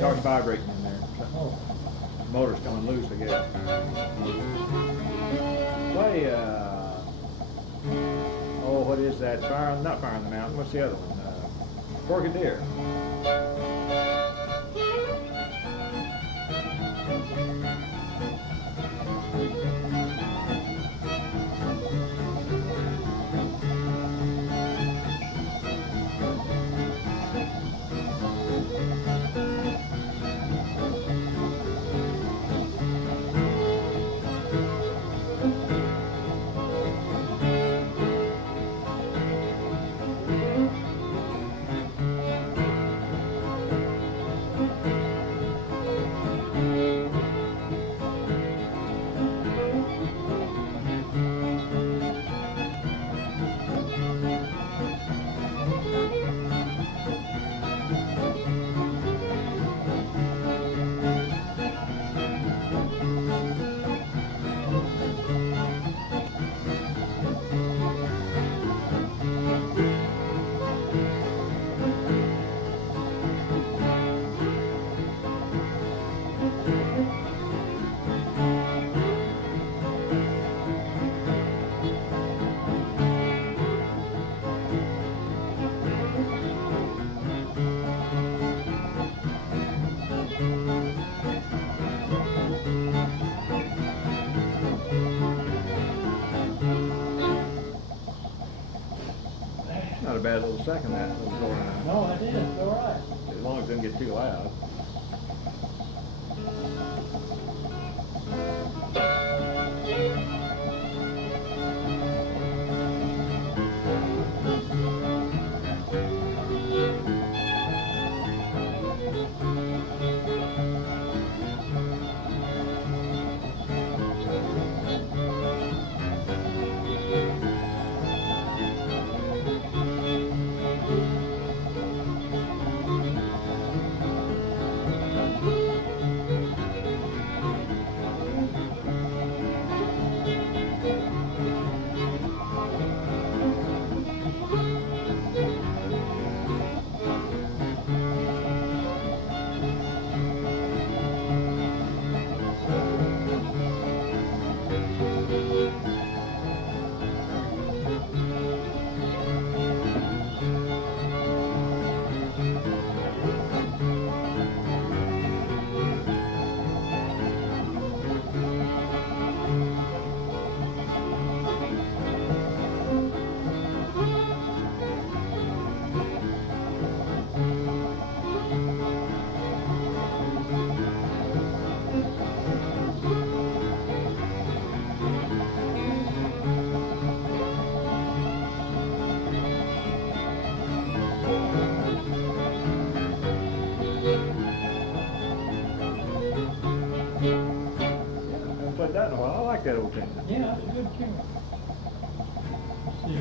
Starts vibrating in there. Oh. Motor's coming loose, I guess. Play, oh, what is that? Not Fire on the Mountain. What's the other one? Porky Deer. Not a bad little second that was going on. No, it is. All right. As long as it doesn't get too loud. I like that old tune. Yeah, it's a good tune. See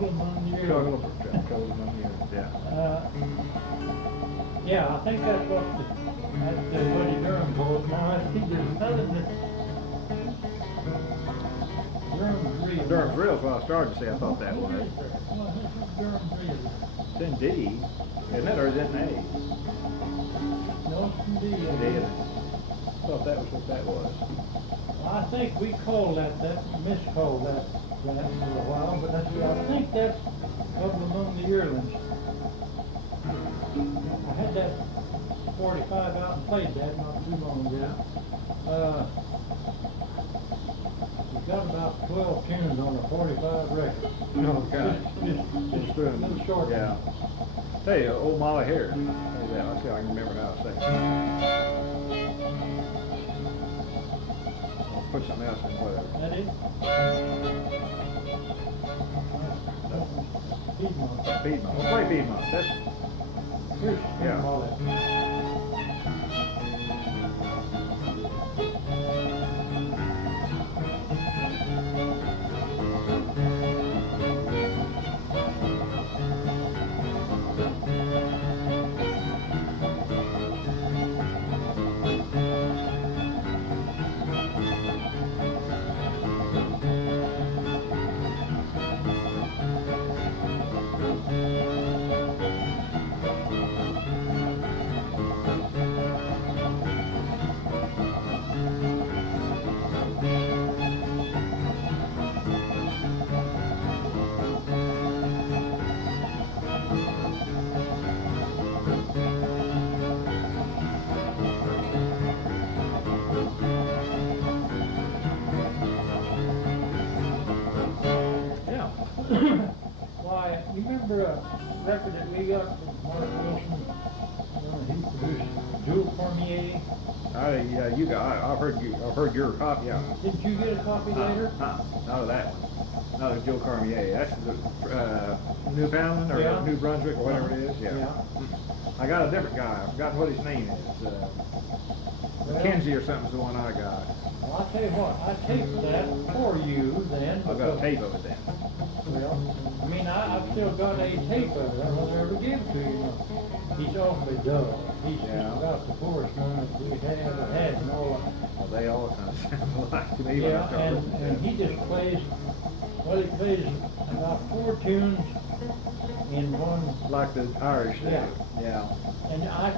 Trouble among the Trouble yearlings. among yearlings, yeah. Yeah, I think that's what the Buddy Durham told. Now, I think there's another that Durham's Reel. Durham's Reel is what I started to say. I thought that What was. is there? Well, this is Durham's Reel. It's in D, isn't it, or is it in A? No, it's in D. D, isn't it? I thought that was what that was. I think we called that miscalled that for a while, but I think that's Trouble Among the Yearlings. I had that 45 out and played that not too long ago. We got about 12 tunes on a 45 record. Oh, God. Just a little short. Yeah. Tell you, old Molly here. Tell you that. Let's see if I can remember how to say it. I'll put something else in whatever. That it? Piedmont. Piedmont. We'll play Piedmont. That's, Here's yeah. all that. Why, you remember a record that we got from Mark Wilson? He produced Jewel Cormier. yeah, you got. I've heard your copy. Yeah. Did you get a copy later? Not of that one. Not of Joe Cormier. That's the Newfoundland or Yeah. New Brunswick or whatever it is. Yeah. Yeah. I got a different guy. I've forgotten what his name is. Mackenzie or something's the one I got. Well, I'll tell you what, I taped that for you then. I've got a tape of it then. Well, I mean, I've still got a tape of it. I don't ever give it to you. He's awfully dull. He's Yeah. about the poorest one that we have ever had and all that. Well, they all kind of sound alike to me. when I Yeah, start listening to and them. he just plays, well, he plays about 4 tunes in one, Like the Irish do. Yeah. Yeah. and I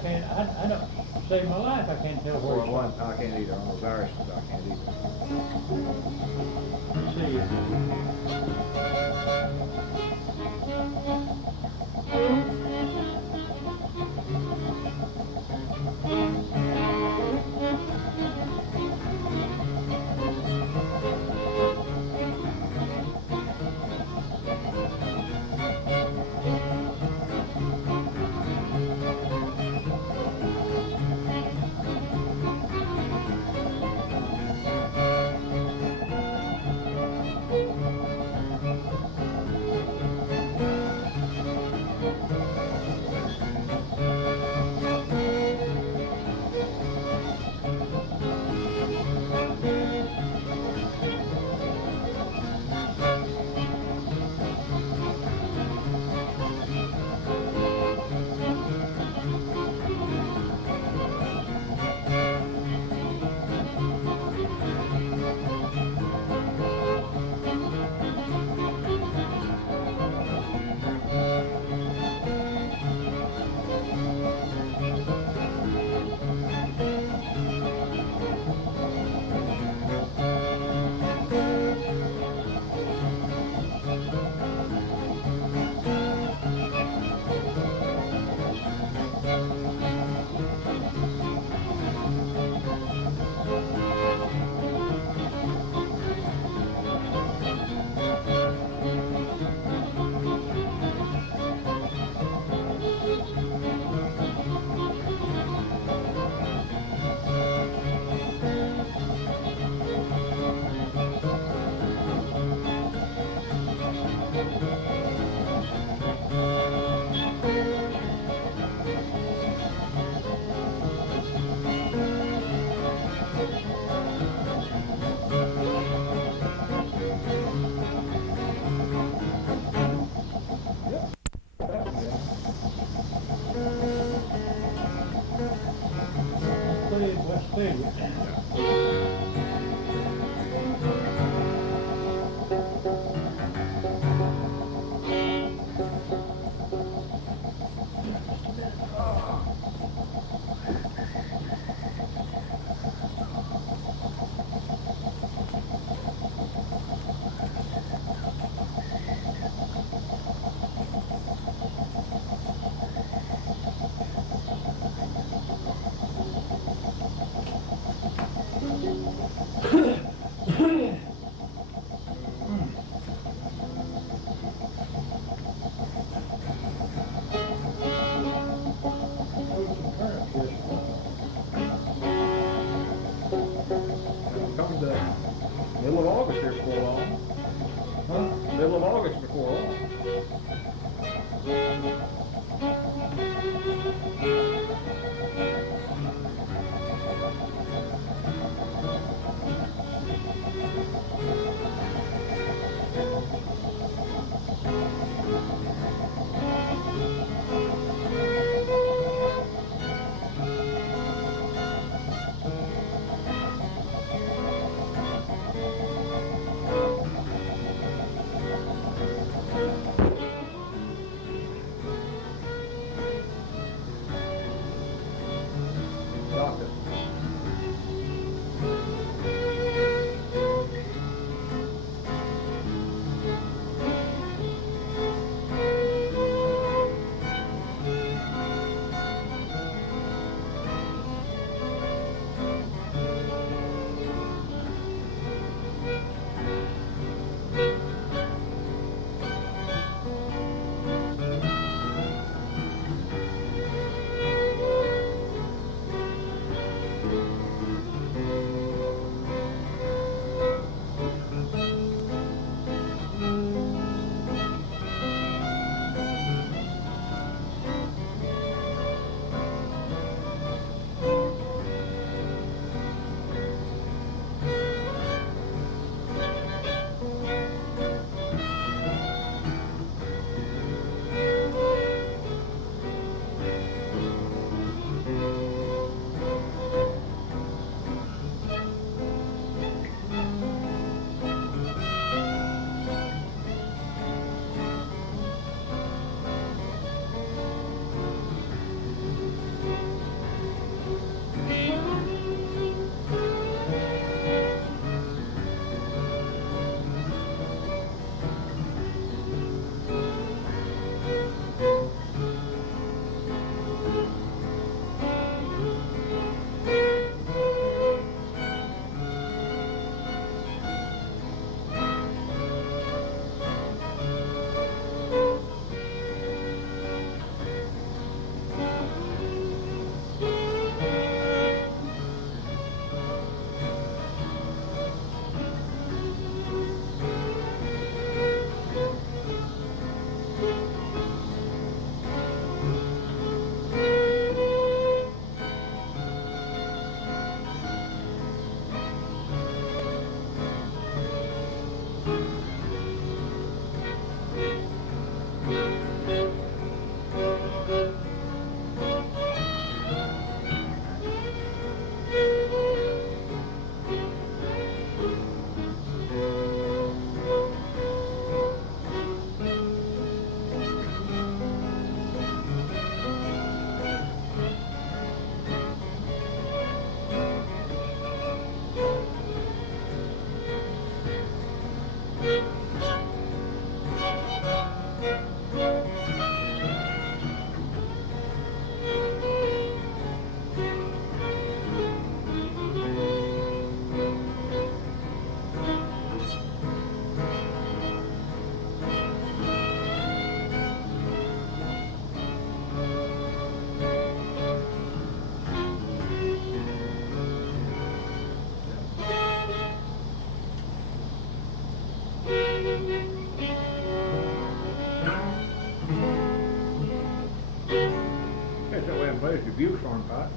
don't, save my life, I can't tell where Or it's one, from. I can't either. On those Irish ones, I can't either. Let's see. There's your Buchhorn pot.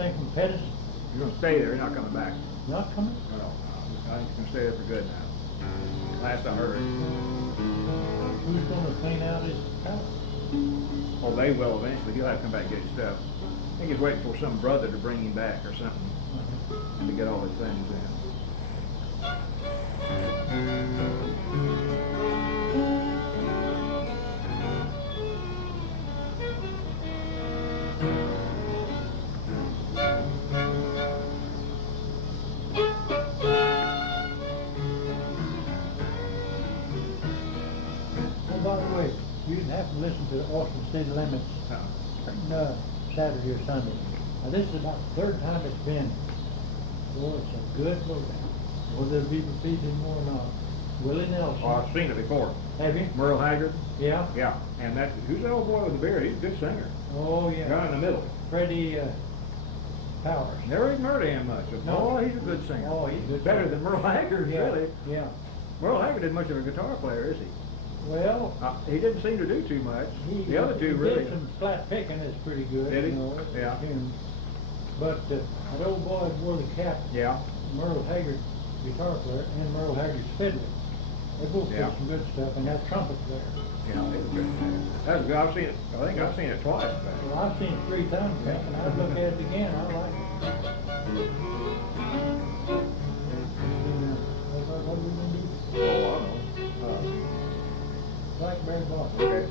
anything from Pettis? You're gonna stay there, you're not coming back. Not coming? No, I think he's gonna stay there for good now. Last I heard. Who's gonna clean out his house? Oh, they will eventually. He'll have to come back and get his stuff. I think he's waiting for some brother to bring him back or something, and to get all his things in. Oh, by the way, you didn't have to listen to the Austin City Limits Saturday or Sunday. Now, this is about the third time it's been. Boy, it's a good program. Whether it'll be repeated anymore or not. Willie Nelson. Oh, I've seen it before. Have you? Merle Haggard. Yeah? Yeah, and that, who's that old boy with the beard? He's a good singer. Oh, yeah. Guy in the middle. Freddie Powers. Never even heard of him much. No. Oh, he's a good singer. Oh, he's a good Better singer. than Merle Haggard, Yeah. really. Yeah. Merle Haggard isn't much of a guitar player, is he? Well, He didn't seem to do too much. he The other two he really. did some flat picking that's pretty good. Did he? You know, Yeah. him. But that old boy that wore the cap, Yeah. Merle Haggard, guitar player, and Merle Haggard's fiddler. They both Yeah. did some good stuff, and that trumpet there. Yeah, it was good. That's good. I've seen it. I think I've seen it twice. In fact. Well, I've seen it 3 times, Frank, and I'd look at it again. I like it. What are we gonna do? Oh, I know. Blackberry Bar. Okay.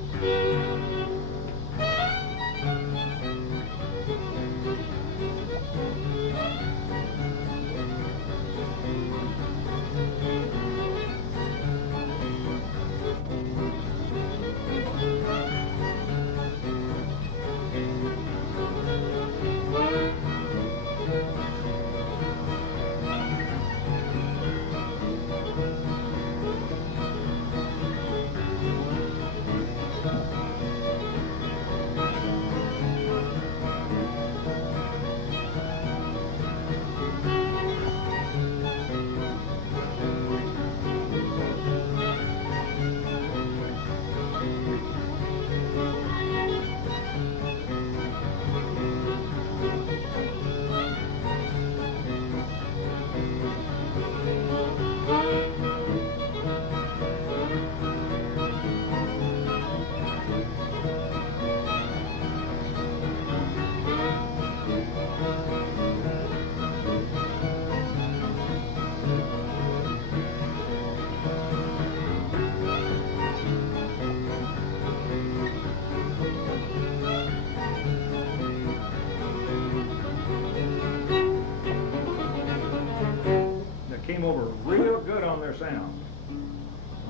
Came over real good on their sound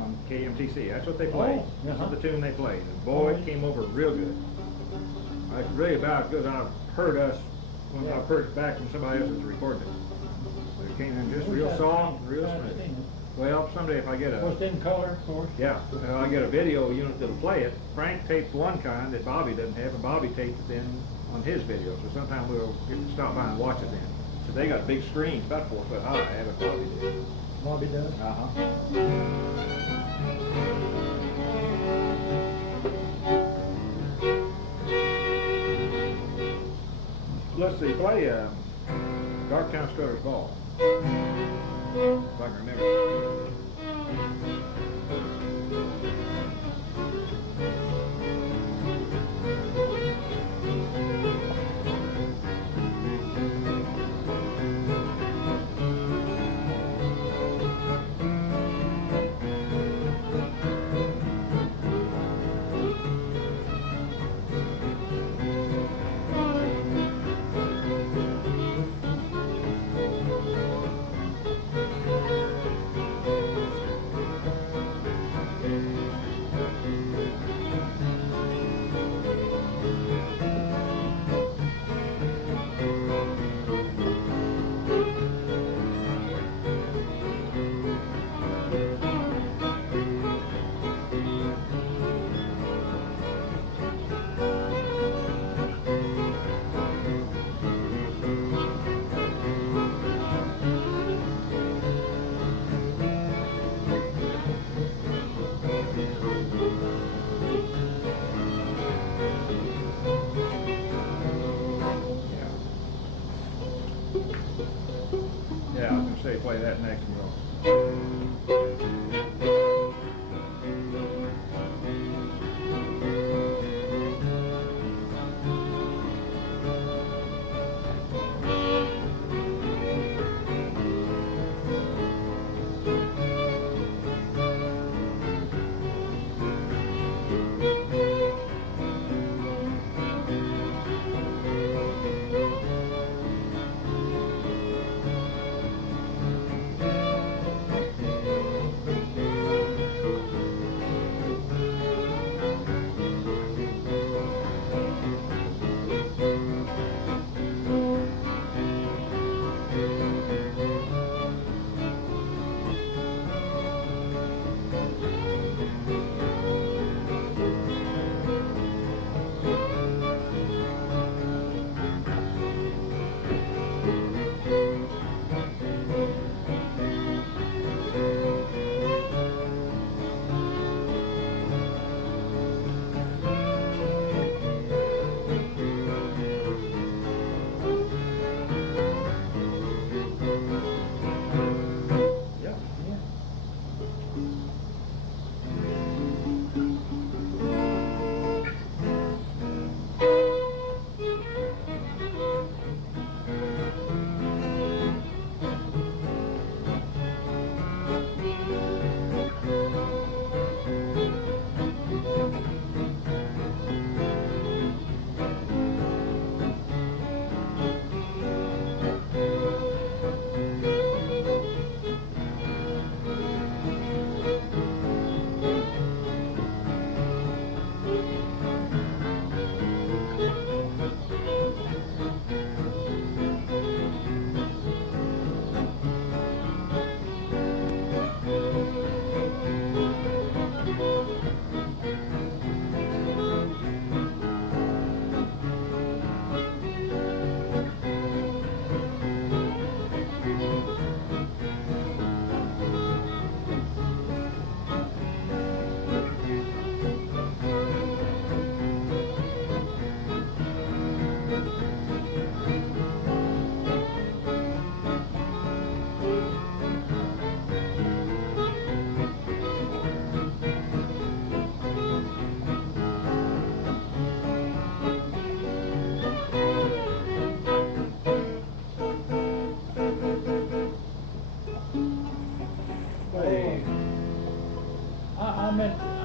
on KMTC. That's what they played. That's the tune they played. And boy, it came over real good. It's really about as good as I've heard us when I've heard it back from somebody else that's recorded it. But it came in just real soft, real smooth. Well, someday if I get Well, it's in color, of course. yeah, if I get a video unit that'll play it. Frank taped one kind that Bobby doesn't have, and Bobby taped it then on his video. So sometime we'll get to stop by and watch it then. So they got big screens, about 4 foot high, haven't Bobby did. Bobby does. Let's see, play Darktown Strutters Ball. If I can remember. play that next roll.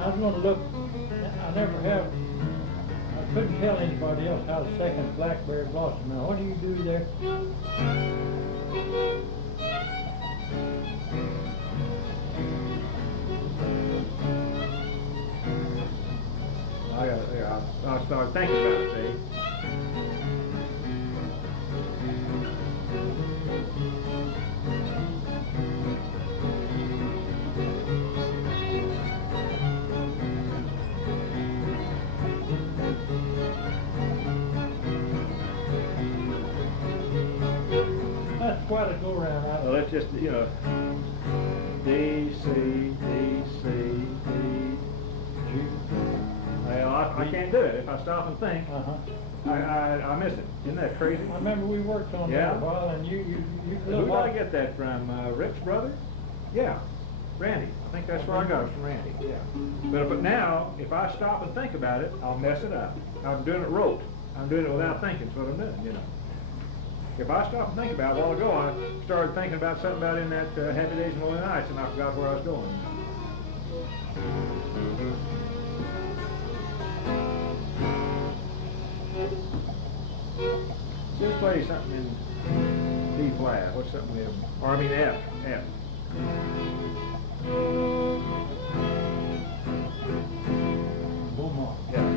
I was going to look, I never have, I couldn't tell anybody else how the second blackberry blossom. Now, what do you do there? I'll start thinking about it, see? That's quite a go around. Well, let's just, you know, D, C, D, C, D, G. Well, I can't do it. If I stop and think, I miss it. Isn't that crazy? I remember we worked on that a while, and you Who did I get that from? Rick's brother? Yeah, Randy. I think that's where I got it from, Randy. Yeah. But now, if I stop and think about it, I'll mess it up. I'm doing it rote. I'm doing it without thinking. That's what I'm doing, you know. If I stop and think about it, a while ago, I started thinking about something about in that Happy Days and Lonely Nights, and I forgot where I was going. Just play something in D flat. What's something we have? Or I mean F. F. Beaumont. Yeah.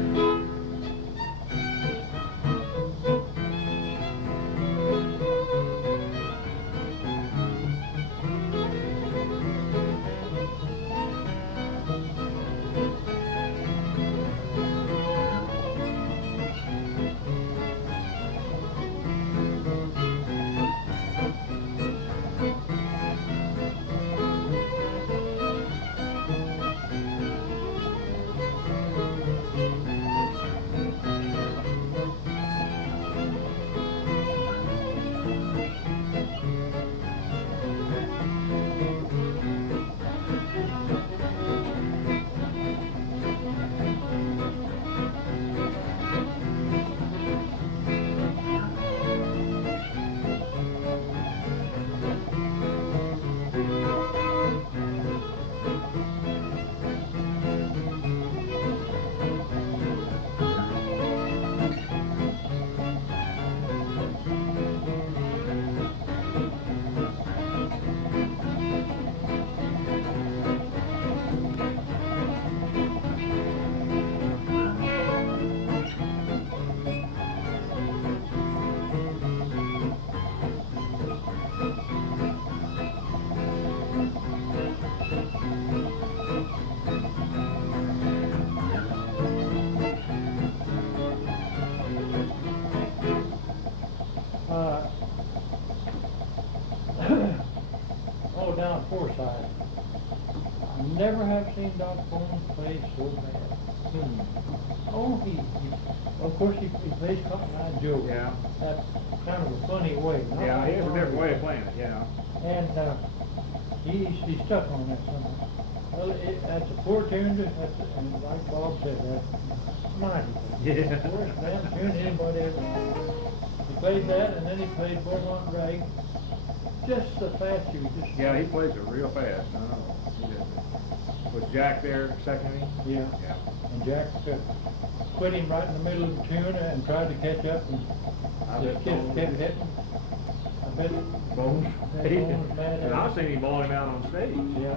side. I never have seen Doc Bones play so bad. Oh, of course he plays Cotton Eye Joe. Yeah. That's kind of a funny way. Yeah, he has a different way of playing it, yeah. And he's stuck on that somehow. Well, that's a poor tune, and like Bob said, that's mighty. Yeah. Worst damn tune anybody ever. He played that, and then he played Beaumont Drag. Just the fast you just. Yeah, he plays it real fast. I know. He did. Was Jack there seconding him? Yeah. Yeah. And Jack quit him right in the middle of the tune and tried to catch up, and just kept hitting. I bet Bones. Bones was mad at And I've him. seen him ball him out on stage. Yeah.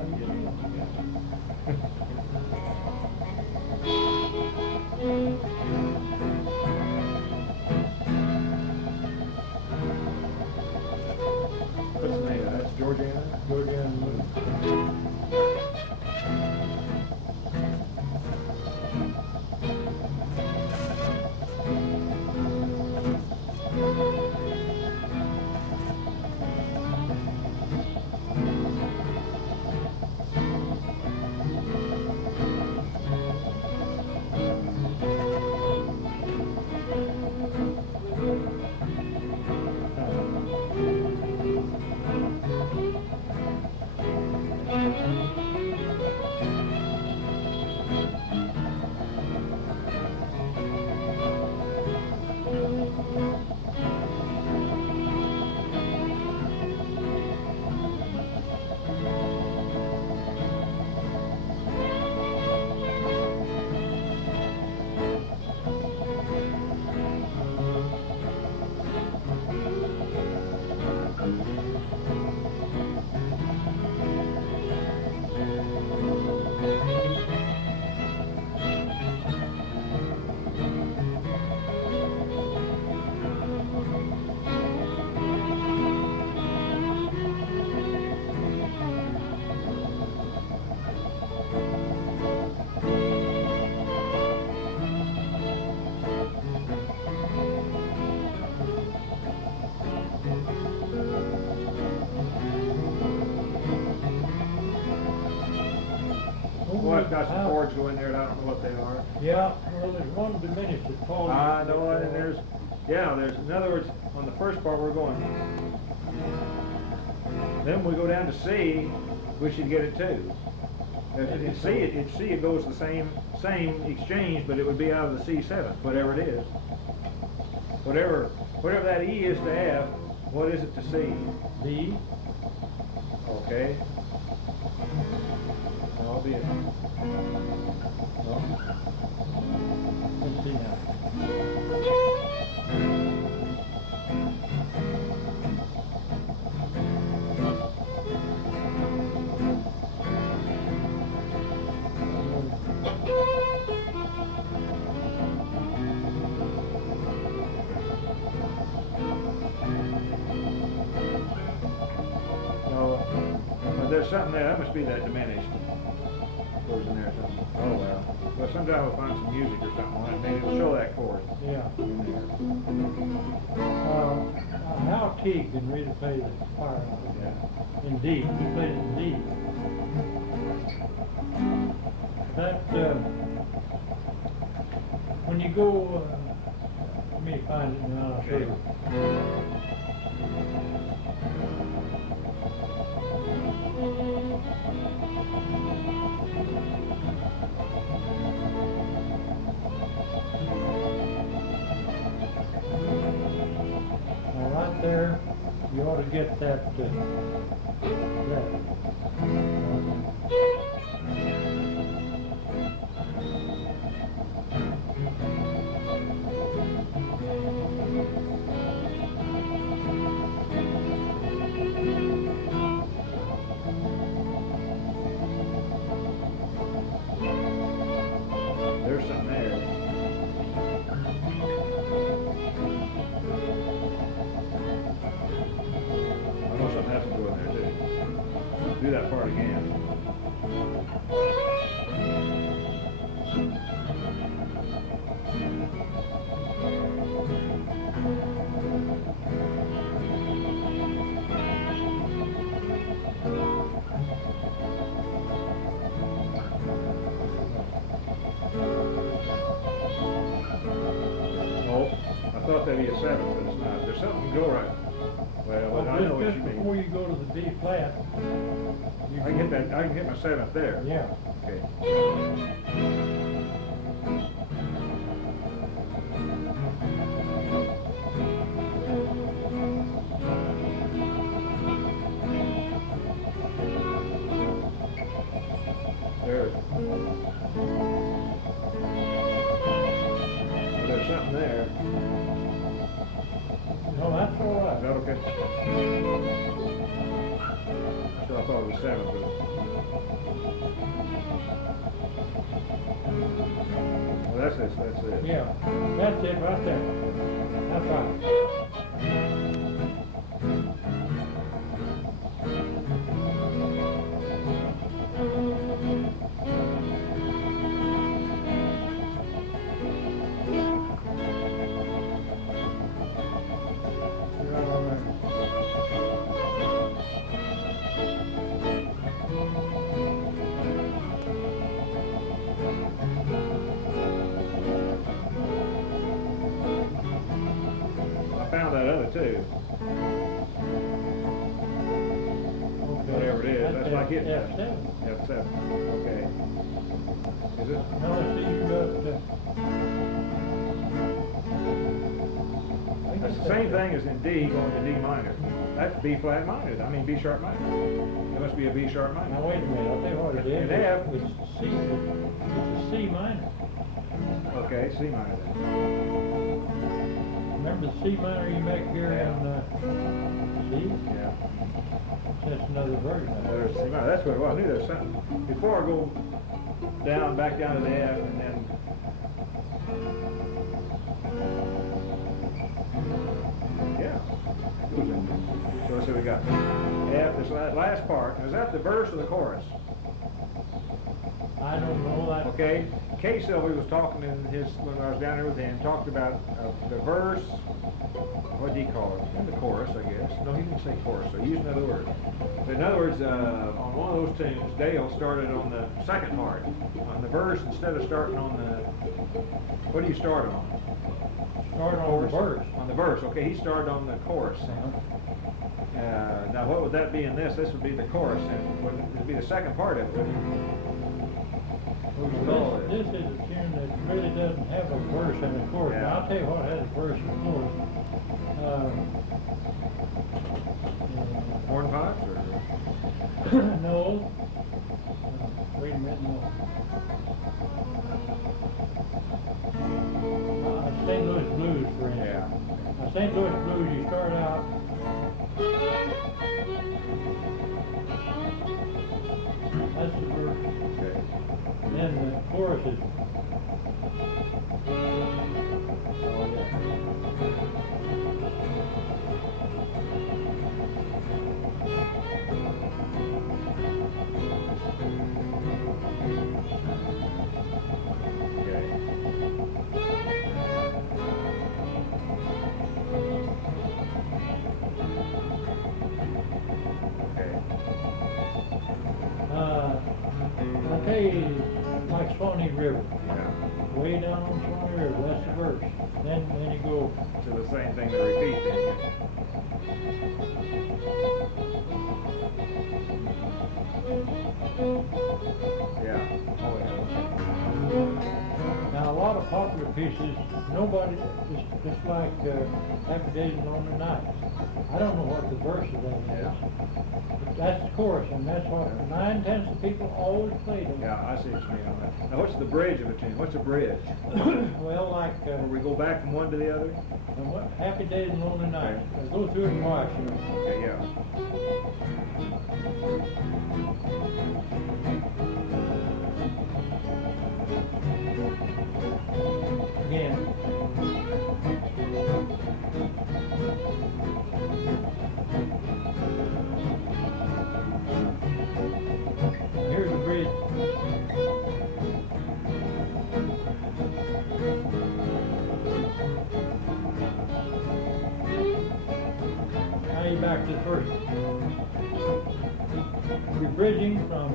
What's the name of that? That's Georgiana? Georgiana. Well, it's got some chords going there, and I don't know what they are. Yeah, well, there's one diminished that's called. I know, and there's, in other words, on the first part we're going. Then we go down to C, we should get it too. In C, it goes the same exchange, but it would be out of the C7, whatever it is. Whatever that E is to F, what is it to C? D. Okay. I'll be it. Well, let's see now. There's something there. That must be that diminished. Chords in there or something. Oh well. Well, sometime we'll find some music or something like that. Maybe it'll show that chord. Yeah. In there. Hal Teague can really play the fire out of that. In D. He plays in D. That, when you go, let me find it now, I'll show you. Now right there, you ought to get that, There's something there. I know something has to go in there too. Do that part again. thought that'd be a 7, but it's not. There's something go right. Well, I know what you Just mean. before you go to the D flat. I can hit that. I can hit my 7th there. Yeah. Okay. There's something there. No, that's all right. Is that okay? So I thought it was 7, but... Well, that's it. Yeah, that's it right there. That's right. Too. Okay. Whatever it is, that's like hitting that. F7. F7. Okay. Is it? No, see, you got That's the same thing as in D going to D minor. That's B flat minor. I mean B sharp minor. It must be a B sharp minor. Now wait a minute, I'll tell you what it is. In F. It's C. It's a C minor. Okay, C minor then. Remember the C minor you make here in C? Yeah. That's another version of There's C minor. That's what it was. I knew there was something. Before I go down, back down to the F, and then. Yeah. So let's see what we got. F, this last part. Is that the verse or the chorus? I don't know that. Okay. Kay Sylvie was talking in when I was down there with him, talked about the verse, what did he call it? In the chorus, I guess. No, he didn't say chorus, so he used another word. But in other words, on one of those tunes, Dale started on the second part. On the verse, instead of starting on the, what do you start on? Start on the verse. On the verse, okay, he started on the chorus. Now what would that be in this? This would be the chorus, and it would be the second part of it, wouldn't it? This is a tune that really doesn't have a verse and a chorus. Yeah. Now, I'll tell you what has a verse and a chorus. Horn pipes or? No. Wait a minute, no. St. Louis Blues, for instance. Yeah. Now, St. Louis Blues, you start out. That's the verse. Okay. Then the chorus is. I'll tell you, like Swanee River. Yeah. Way down on Swanee River, that's the verse. Then you go. So the same thing to repeat then. Yeah. Oh yeah. Now a lot of popular pieces, nobody, just like Happy Days and Lonely Nights. I don't know what the verse of that is. Yeah. But that's the chorus, and that's what 9/10 of people always play them. Yeah, I see what you mean on that. Now what's the bridge of a tune? What's a bridge? Well, like Where we go back from one to the other? Happy Days and Lonely Nights. Go through it and watch, you know. Okay, yeah. Again. Here's the bridge. Now you're back to the first. You're bridging from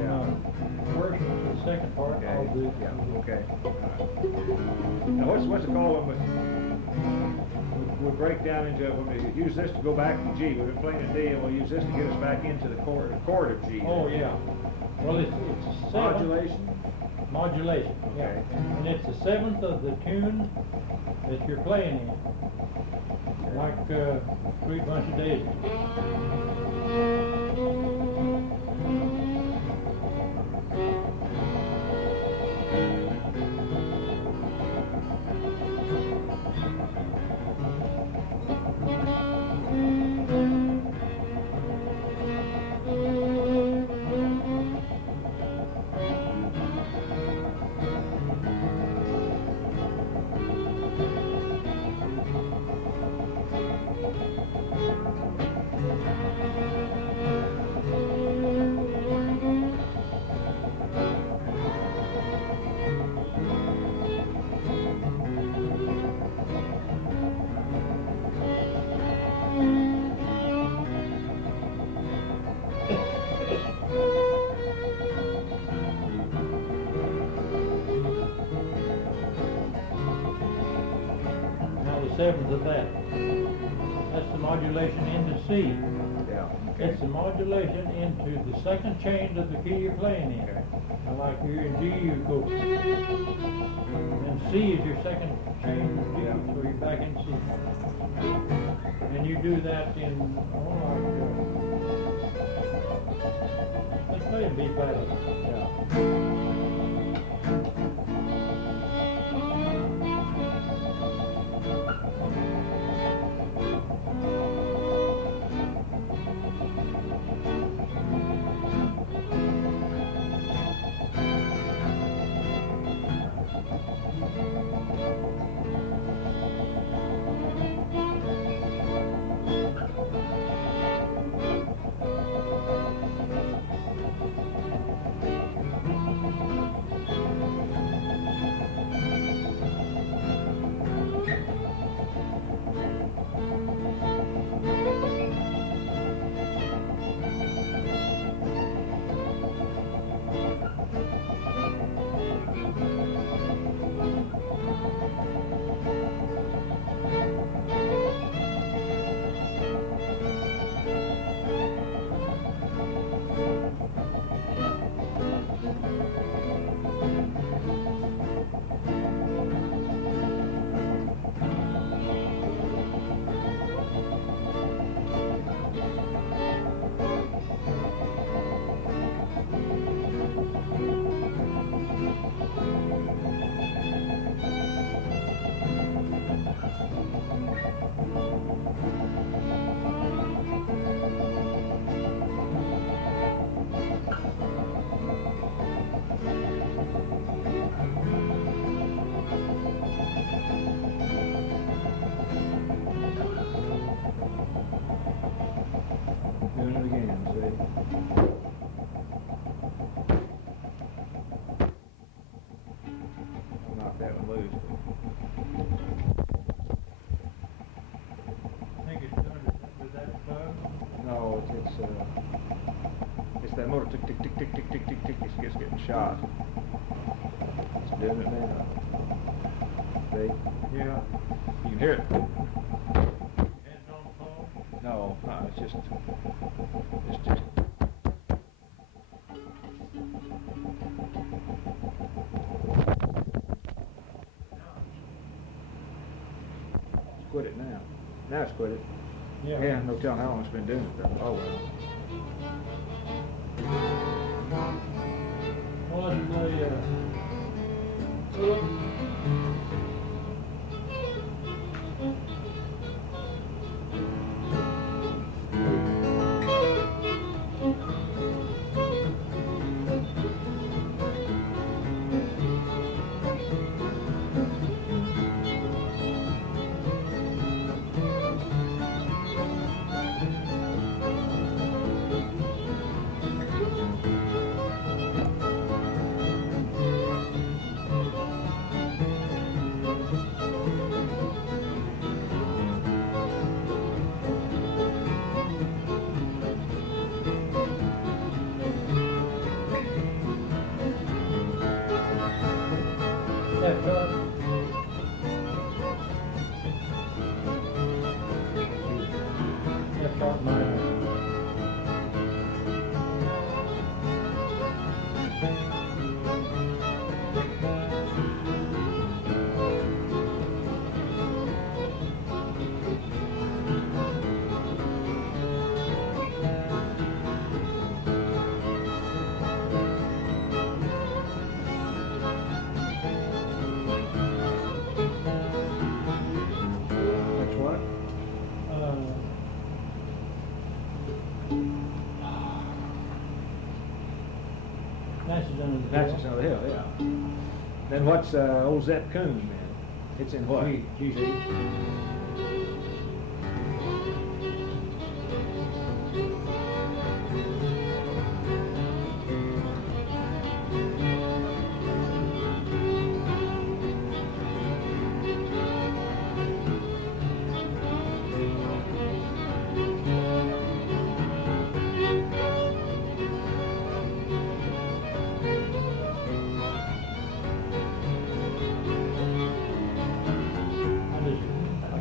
first to the second part. Okay. All good. Yeah. Okay. Now what's it called when we we break down into, when we use this to go back to G. We've been playing a D, and we'll use this to get us back into the chord of G. Oh, yeah. Well, it's Modulation? Modulation, yeah. Okay. And it's the seventh of the tune that you're playing in. Like Sweet Bunch of Daisies. Seventh of that. That's the modulation into C. Yeah. Okay. It's the modulation into the second change of the key you're playing in. Okay. Now, like you're in G, you go, and C is your second change of G, so you're back in C. And you do that in, let's play a beat battle. Yeah. Doing it again, see? I'll knock that one loose. I think it's done with that plug. No, it's that motor tick tick tick tick tick tick tick tick. It's getting shot. It's doing it now. See? Yeah. You can hear it. Hands on the phone. No, it's just. It's quit it now. Now it's quit it. Yeah. Yeah, no telling how long it's been doing it though. Oh well. Well, let's play, hill. That's another hill, yeah. Then what's old Zep Coon then? It's in what? GC.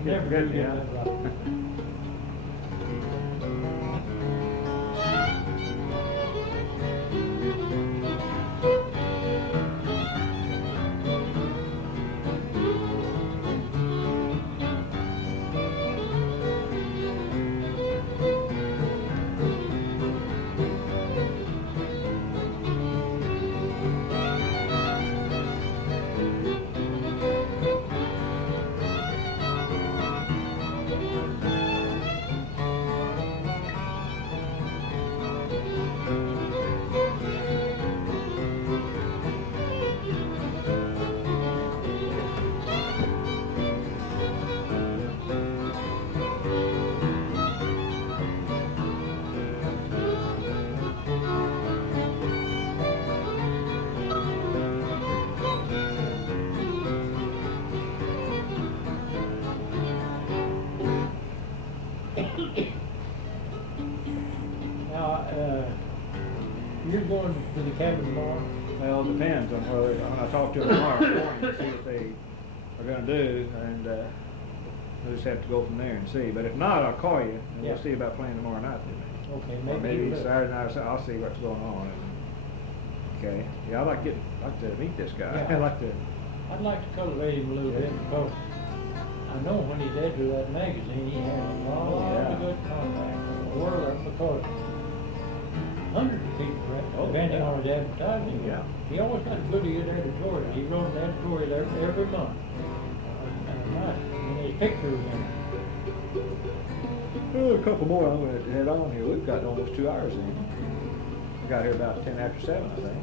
Never Good, do yeah. that right. Now, you're going to the cabin tomorrow? Well, it depends on whether, when I talk to them tomorrow morning to see what they are gonna do, and we'll just have to go from there and see. But if not, I'll call you, and Yeah. we'll see about playing tomorrow night then. Okay, Or maybe maybe you will. Saturday night, I'll see what's going on. Okay, yeah, I'd like to meet this guy. Yeah. I'd like to, I'd like to cultivate him a little bit because I know when he's editor of that magazine, he had a lot yeah. of good contacts in the world because hundreds of people depending yeah. on his advertising. Yeah. He always got pretty good editorial. He wrote an editorial every month. Nice. And his pictures in it. oh, a couple more I'm gonna head on here. We've got almost 2 hours in. I got here about 10 after 7, I think.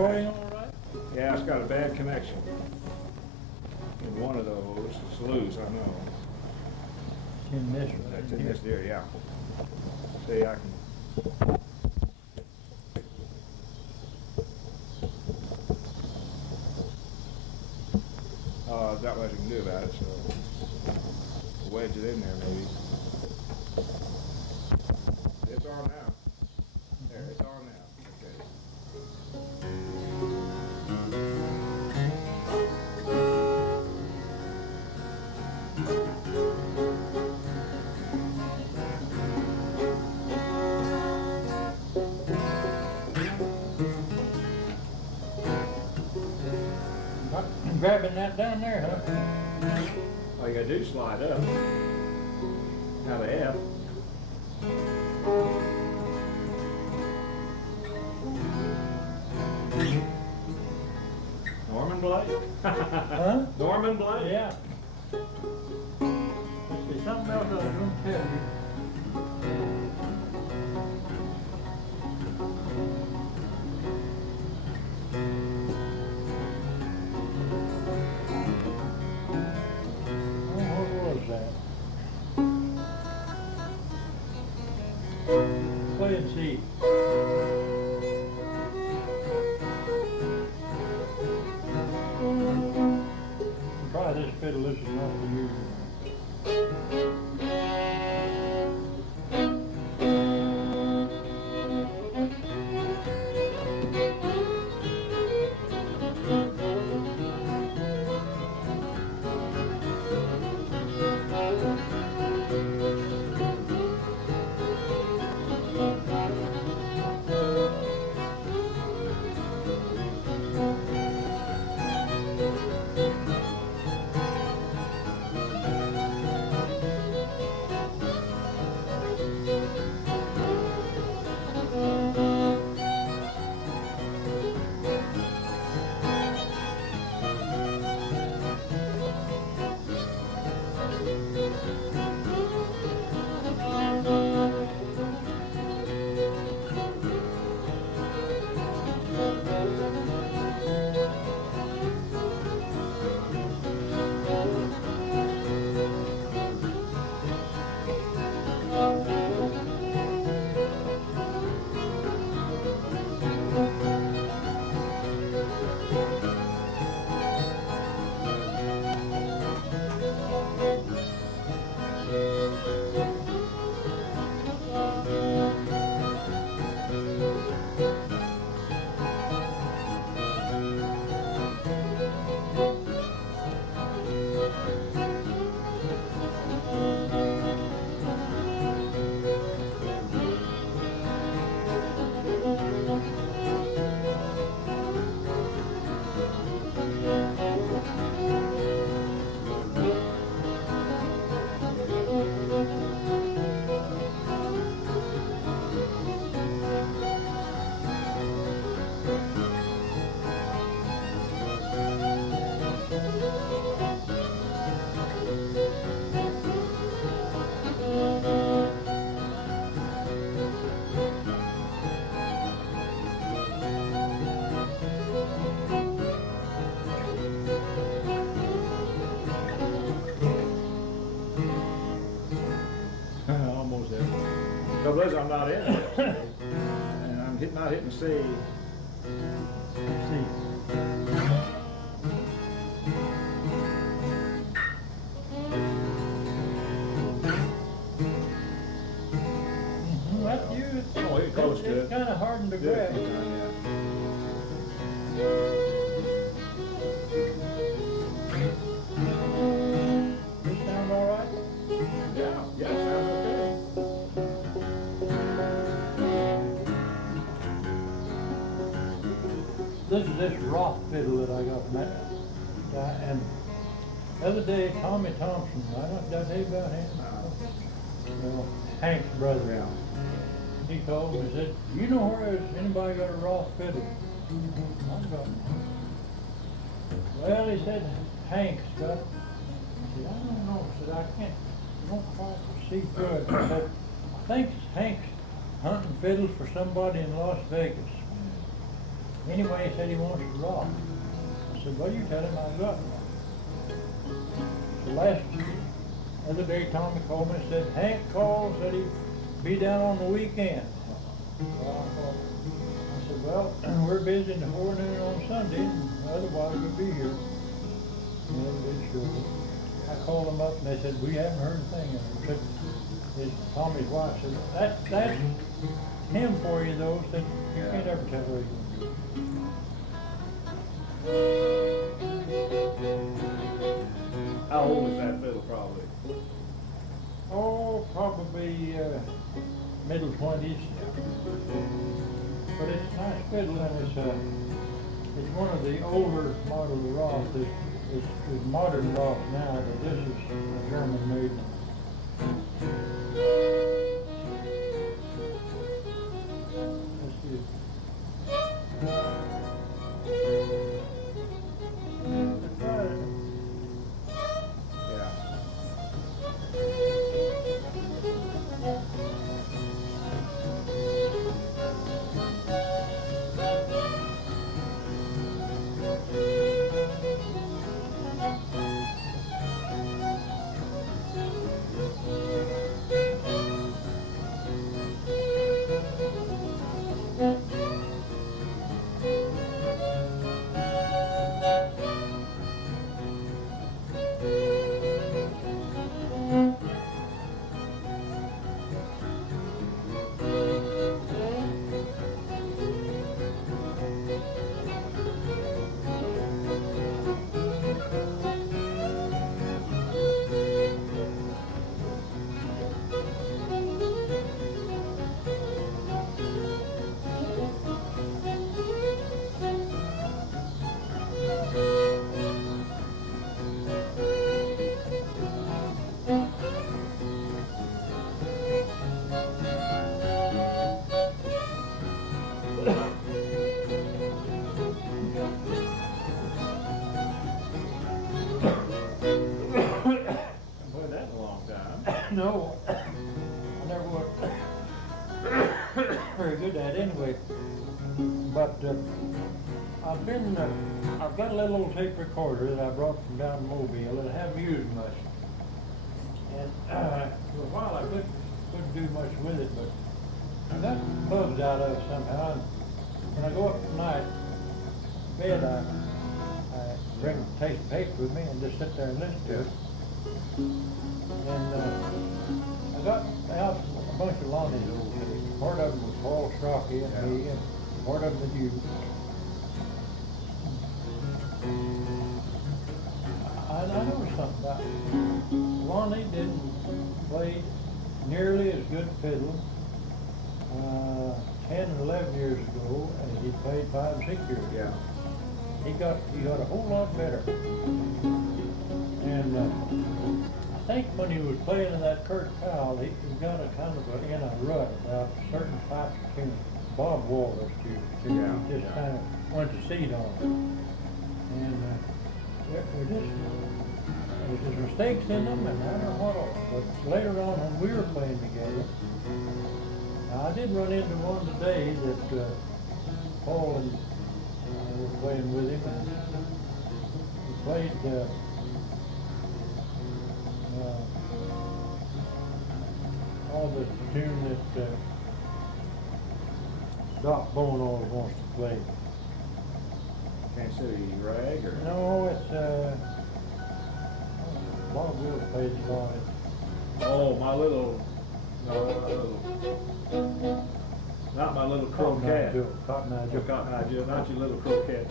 recording all right? Yeah, it's got a bad connection. In one of those, it's loose, I know. It's in this one. That's in this deer, yeah. See, I can. Not much you can do about it, so wedge it in there maybe. It's on now. There, it's on now. Grabbing that down there, huh? All you gotta do is slide up. Now the F. Norman Blake? Huh? Norman Blake? Yeah. Let's see, something else I was going to tell you. Play and see. Try this fiddle, this is not the usual. Trouble is, I'm not in it, and I'm not hitting C. That's you. Oh, you're close to it. It's kind of hard to grab. This sound all right? Yeah, sounds okay. This is this Roth fiddle that I got from that guy, and the other day, Tommy Thompson, I don't know, did I tell you about him? Well, Hank's brother. Yeah. He called me and said, "You know where anybody got a Roth fiddle?" I got one. Well, he said, Hank's got it. I said, I don't know. I said, I don't quite see through it. I said, I think it's Hank's hunting fiddles for somebody in Las Vegas. Anyway, he said he wants to rock. I said, well, you tell him I got one. So other day, Tommy called me and said, Hank called, said he'd be down on the weekend. Well, I said, well, we're busy in the forenoon on Sunday, and otherwise we'll be here. And they did show up. I called them up and they said, we haven't heard a thing. And Tommy's wife said, that's him for you though, said, you can't ever tell where he's going to be. How old is that fiddle probably? Oh, probably middle 20s. But it's a nice fiddle, and it's one of the older model Roth. It's modern Roth now, but this is a German made one. Let's see. No, I never was very good at it anyway. But I've got a little old tape recorder that I brought from down in Mobile that I haven't used much. And for a while I couldn't do much with it, but I got bugs out of it somehow. And when I go up tonight, bed, I bring a tape of paper with me and just sit there and listen to it. And I got out a bunch of Lonnie's old tapes. Part of them was Paul Schrocky and me, and part of them was you. I noticed something about it. Lonnie didn't play nearly as good fiddle 10 and 11 years ago as he played 5 and 6 years ago. Yeah. He got a whole lot better. And I think when he was playing in that Kurt Powell, he got a kind of in a rut about certain pipes between Bob Walrus to just kind of went to seed on him. And there was just mistakes in them, and I don't know what else. But later on, when we were playing together, I did run into one today that Paul and I were playing with him, and he played all the tune that Doc Bone always wants to play. Can't City Rag or? No, it's Bob Will plays a lot. Oh, my little, not my little croquette. Cotton Eye Joe. Cotton Eye Joe, not your little croquette.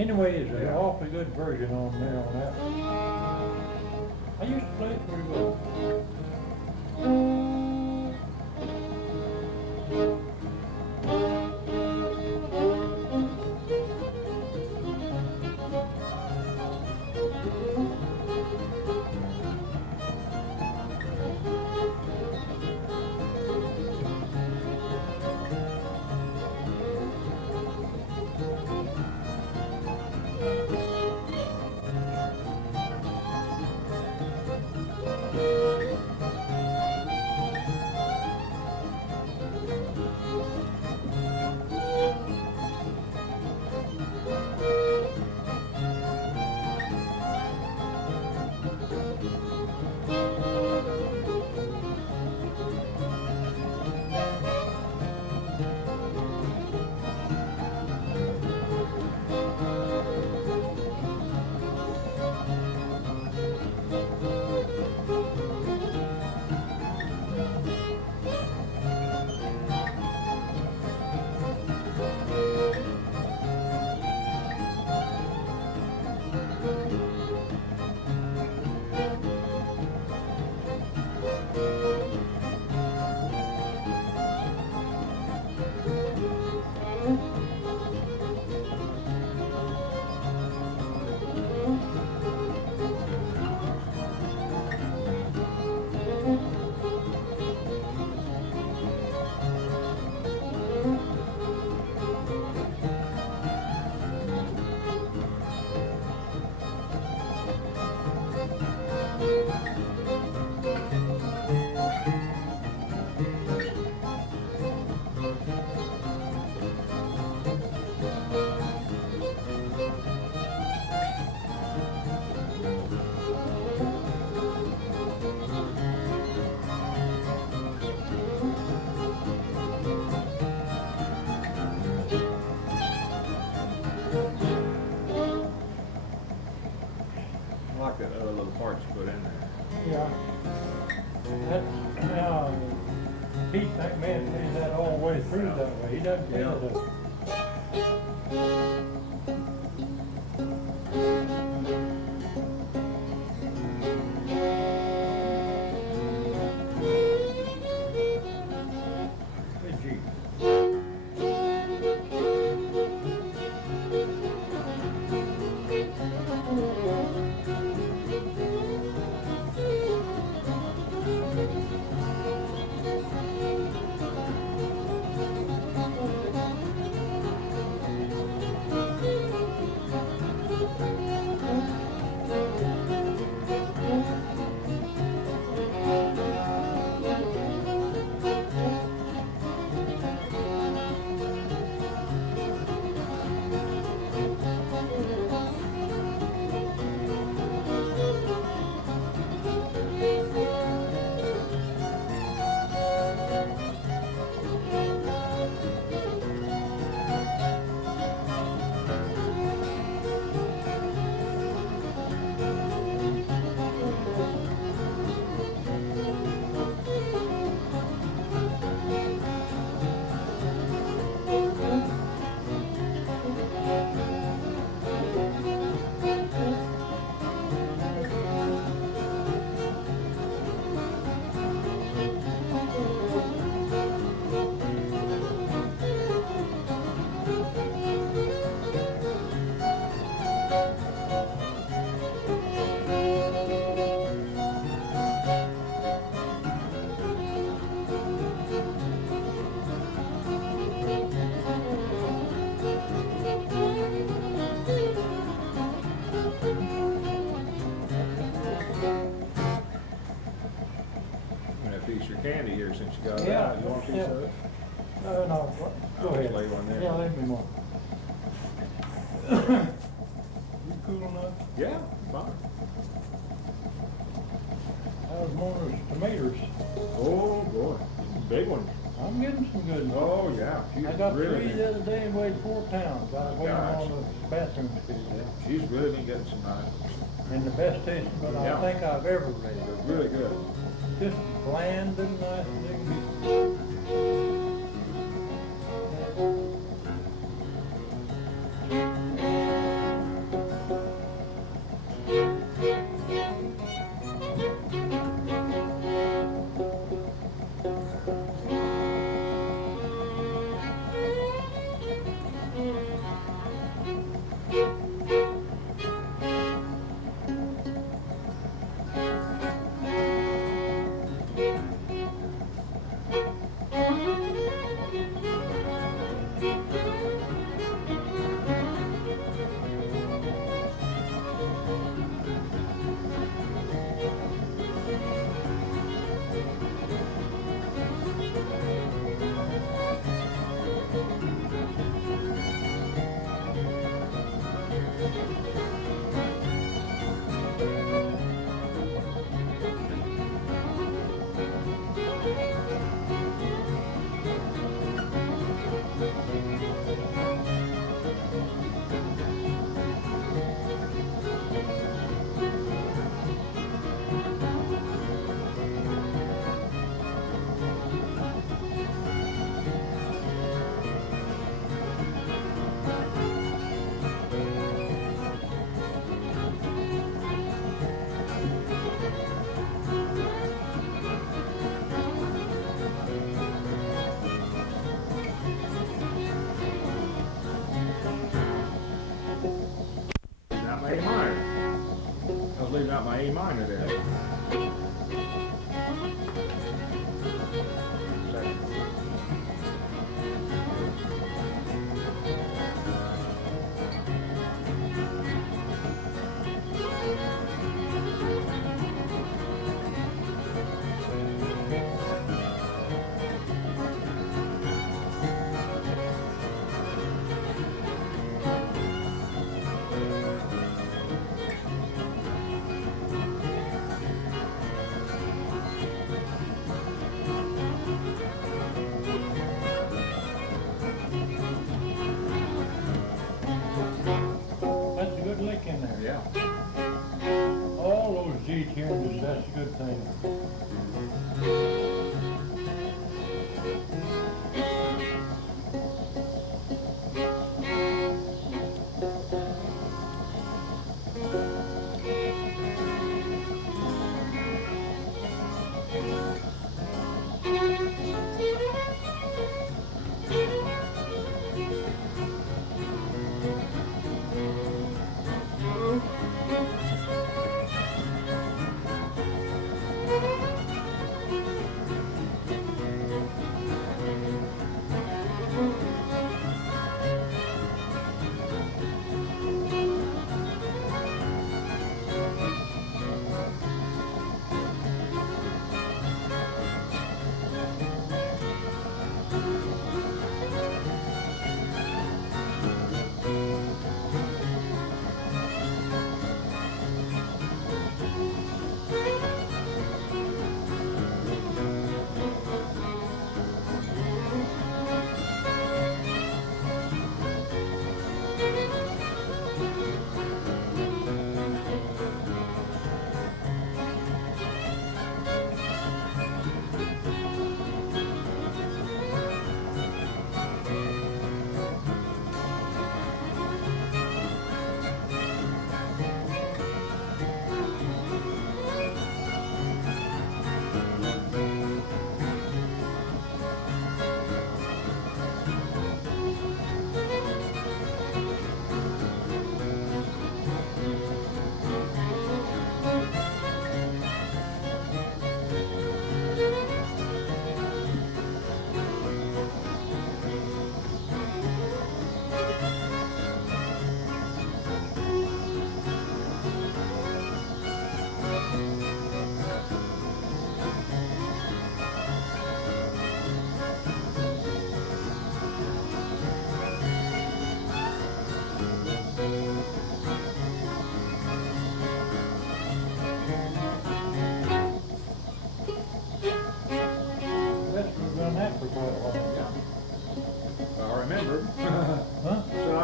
Anyway, it's an Yeah. awfully good version on there on that. I used to play it pretty well. I like that other little parts you put in there. Yeah. That's now, Pete McMahon plays that all the way through that way. He doesn't play Yeah. the. Good G. Piece of your candy here since you got it Yeah, out. You want a piece yeah. of it? No, go I'll just ahead. lay one there. Yeah, leave me one. You cool enough? Yeah, fine. That was more of tomatoes. Oh, boy. Big one. I'm getting some good ones. Oh, yeah. She's I got really three been- the other day and weighed 4 pounds. I weighed them Gosh. on the bathroom stool. She's really been getting some nice. And the best tasting one Yeah. I think I've ever made. They're really good. Just bland and nice and they can be. A minor. I was leaving out my A minor there. That's a good thing.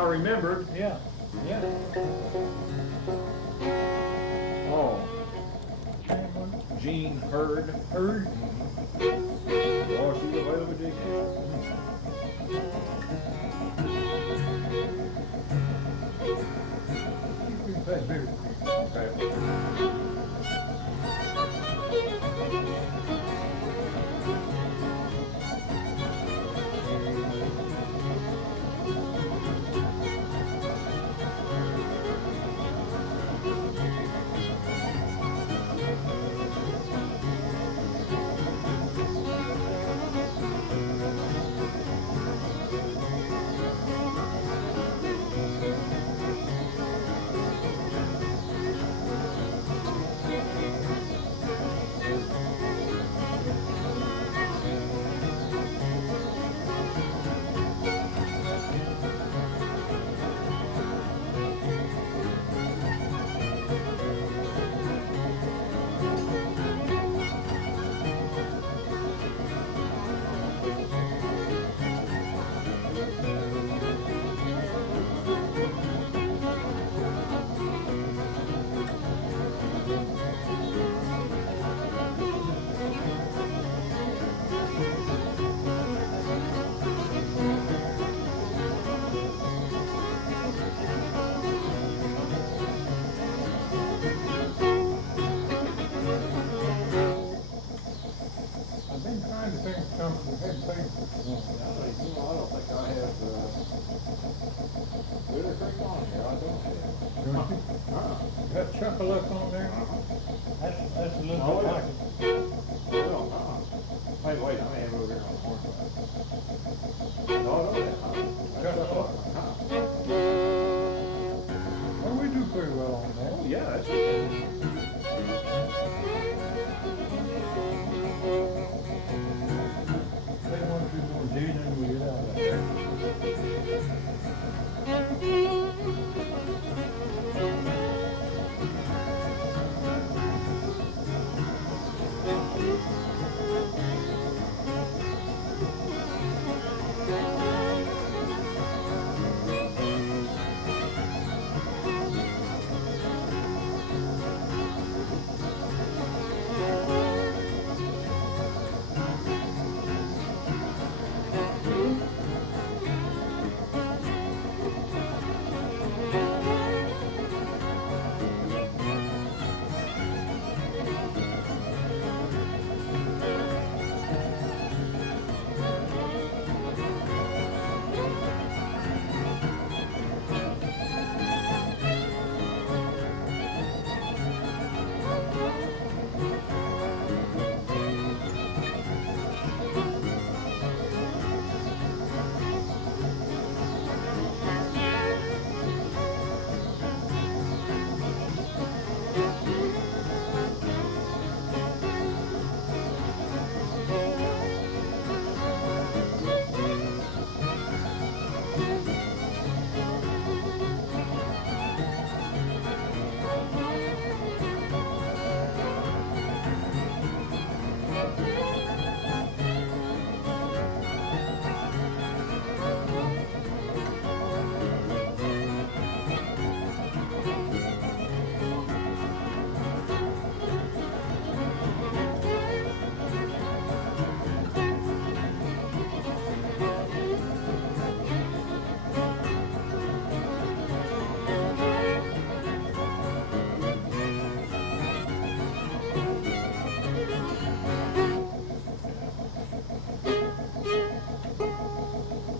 Remembered. Yeah, yeah. Oh. Jean Hurd. Hurd? Oh, she's a whale of a jig. Okay. one. I don't think I have Bittercreek on here. I don't have. Don't you? Got Chuck-a-Luck on there? That's a little bit like it. Wait, I may have over here on the horn. No, that's Chuck-a-Luck. Well, we do pretty well on that. Oh, yeah, that's Say one or two more G's and we get out of there.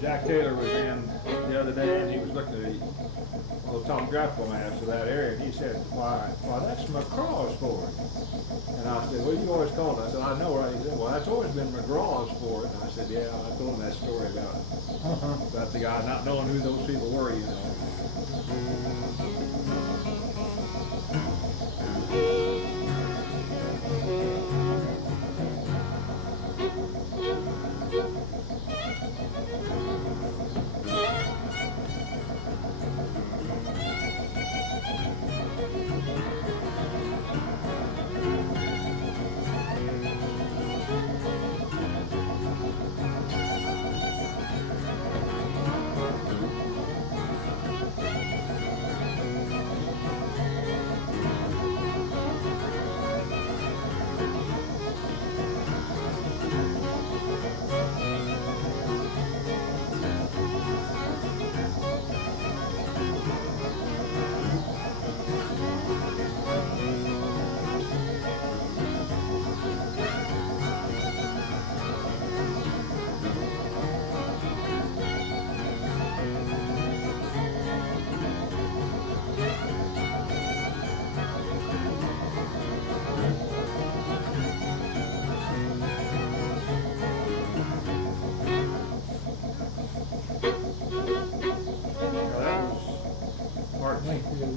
Jack Taylor was in the other day, and he was looking at the little topographical maps of that area, and he said, why, that's McCraw's fort. And I said, well, you always called it. I said, I know, right? He said, well, that's always been McCraw's fort. And I said, yeah, I told him that story about the guy not knowing who those people were, you know.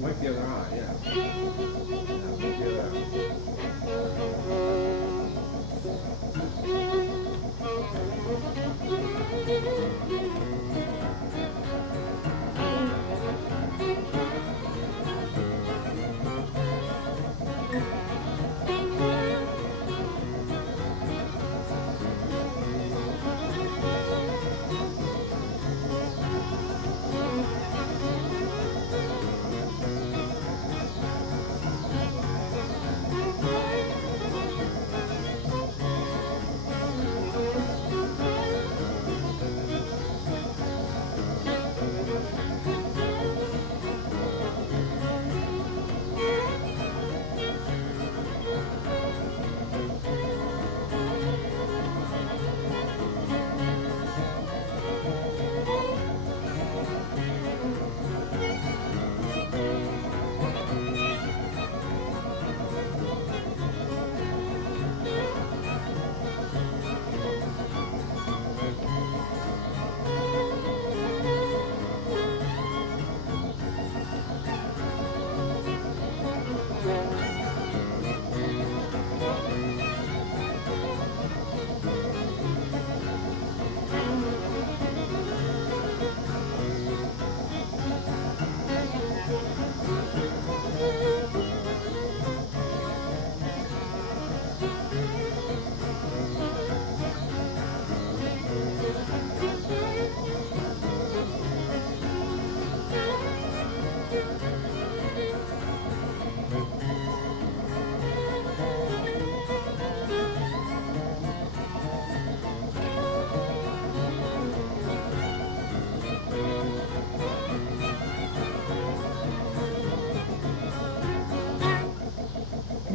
Wink the other eye, yeah. Wink the other eye.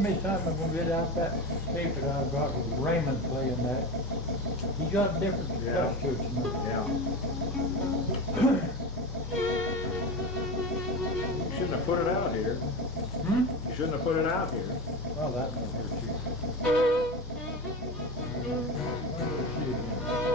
me time I'm gonna get out that tape that I've got with Raymond playing that. He got different Yeah. stuff to it, you know. Yeah. You shouldn't have put it out here. Hmm? You shouldn't have put it out here. Well, that might hurt you. Well, let's see again.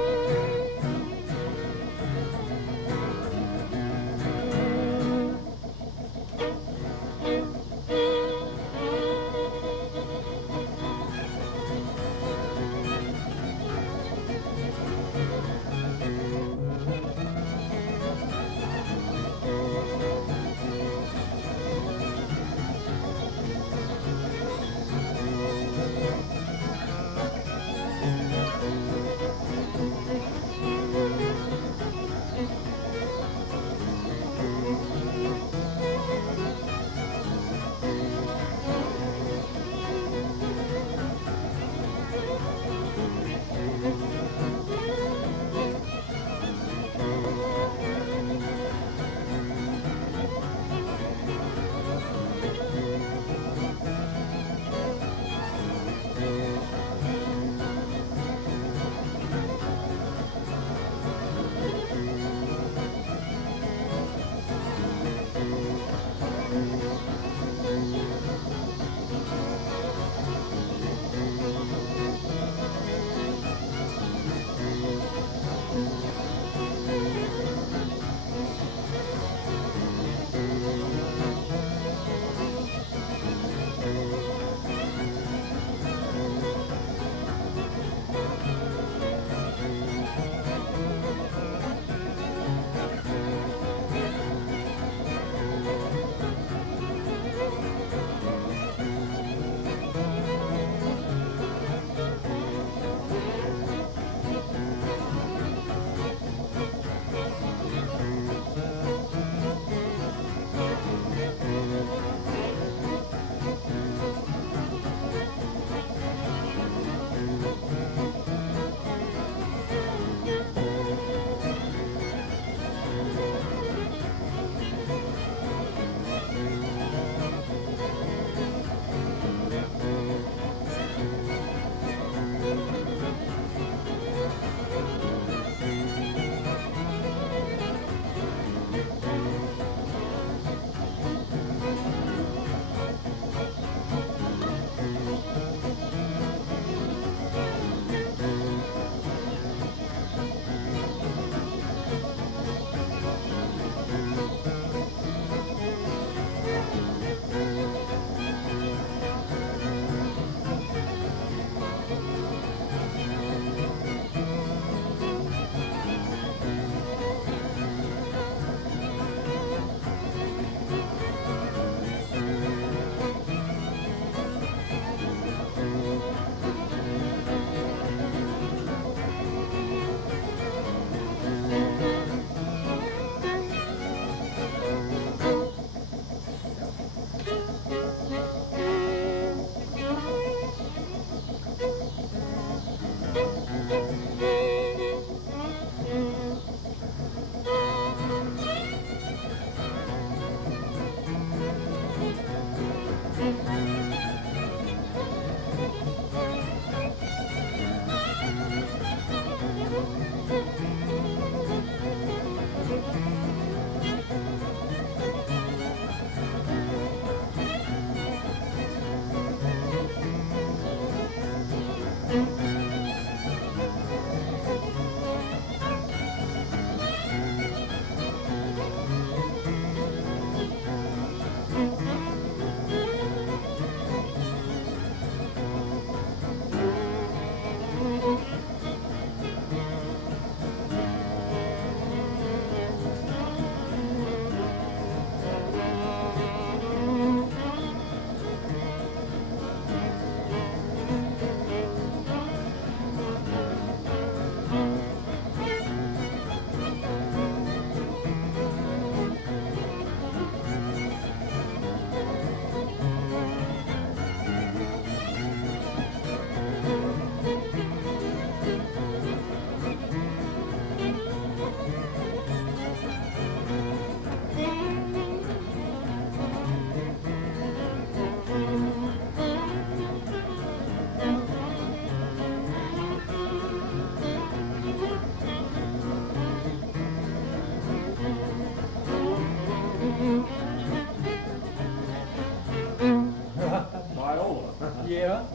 Viola. Yeah.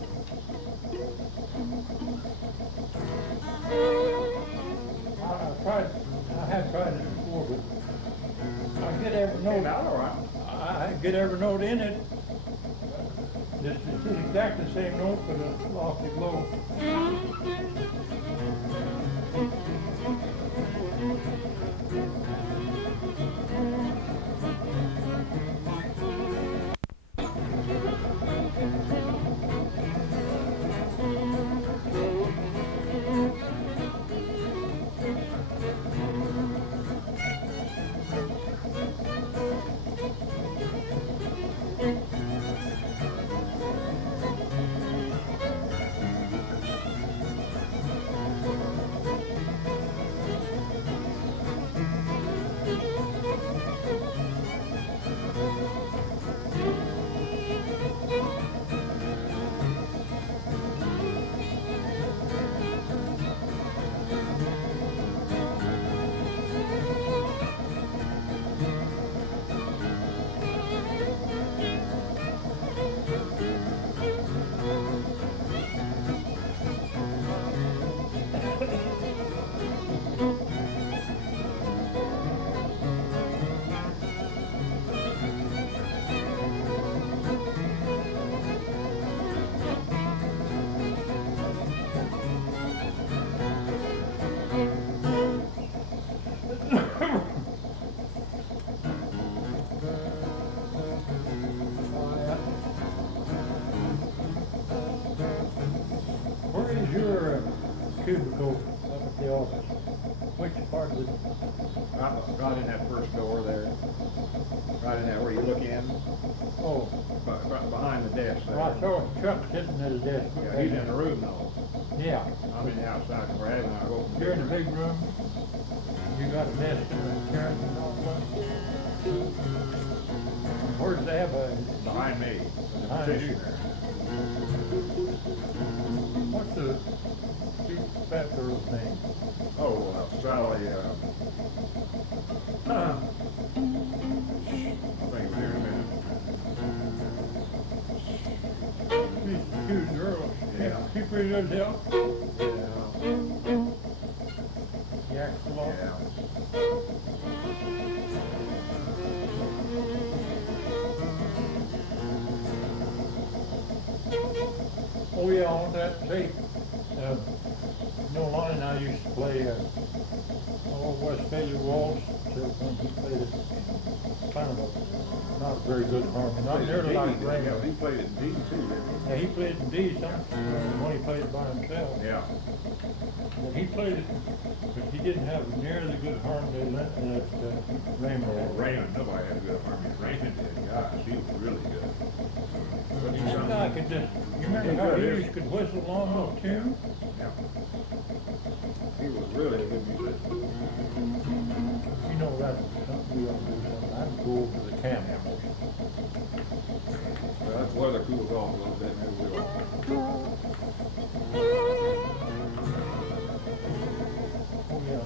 I have tried it before, but I get every Came note. out all right. I get every note in it. It's exactly the same note, but a lofty low. Where is your cubicle up at the office? Which part of it? Right in that first door there. Right in there where you look in. Oh, Behind the desk there. well, I saw Chuck sitting at his desk. Yeah, he's in the room though. Yeah. I'm in the outside. We're having our open. You're in the big room. You got a desk and a chair and all that. Where's the Abba? Behind me. Behind Petition you. there. What's the big fat girl's name? Oh, Sally, I'll think of it here in a minute. She's a cute girl. Yeah. She pretty good help. Yeah. Yaks a lot. Yeah. Oh yeah, on that tape, Lonnie and I used to play Westphalia Waltz when he played it. Kind of a not very good harmony, not nearly like Yeah, Raymond. he played it in D too, didn't he? Yeah, he played it in D some, when he played it by himself. Yeah. But he played it, but he didn't have nearly good harmony that Raymond had. Raymond, nobody had a good harmony. Raymond did, gosh, he was really good. But he That guy could just, you remember how he could whistle along with tune? Yeah. He was really a good musician. You know, that's something we ought to do something. I'd go over to the camp. Well, that's weather cools off a little bit, maybe we will. Oh, yeah.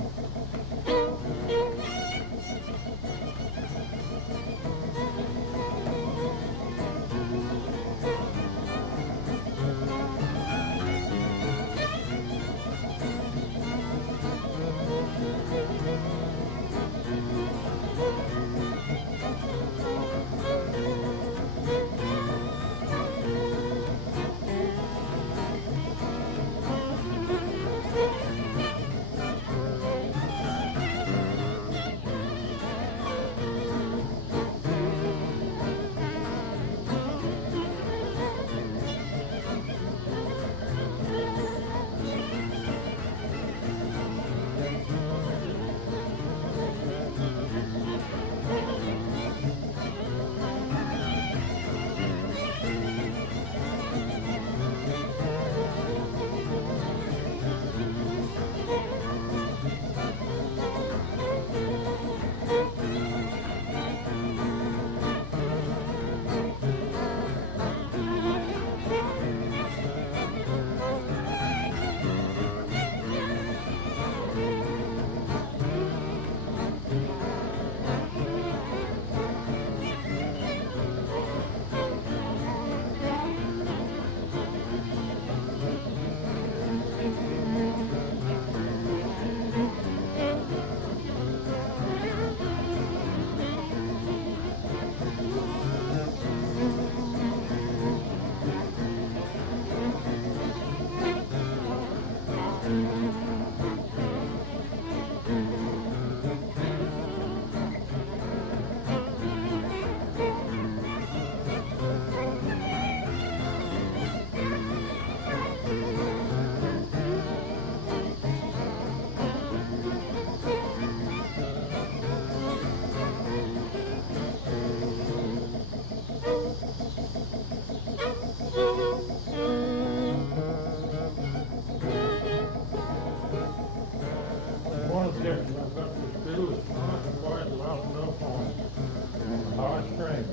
hot string.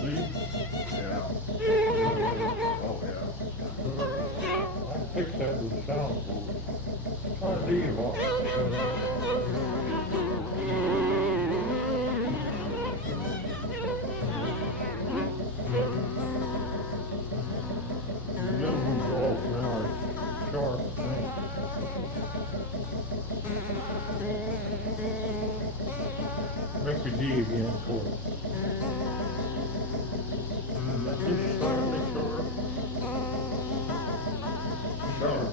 See? Yeah. Oh, yeah. I fixed that with the soundboard. Try to leave off. The little one's off now, it's sharp, I think. Make the D again for it. That is slightly short. Sharp.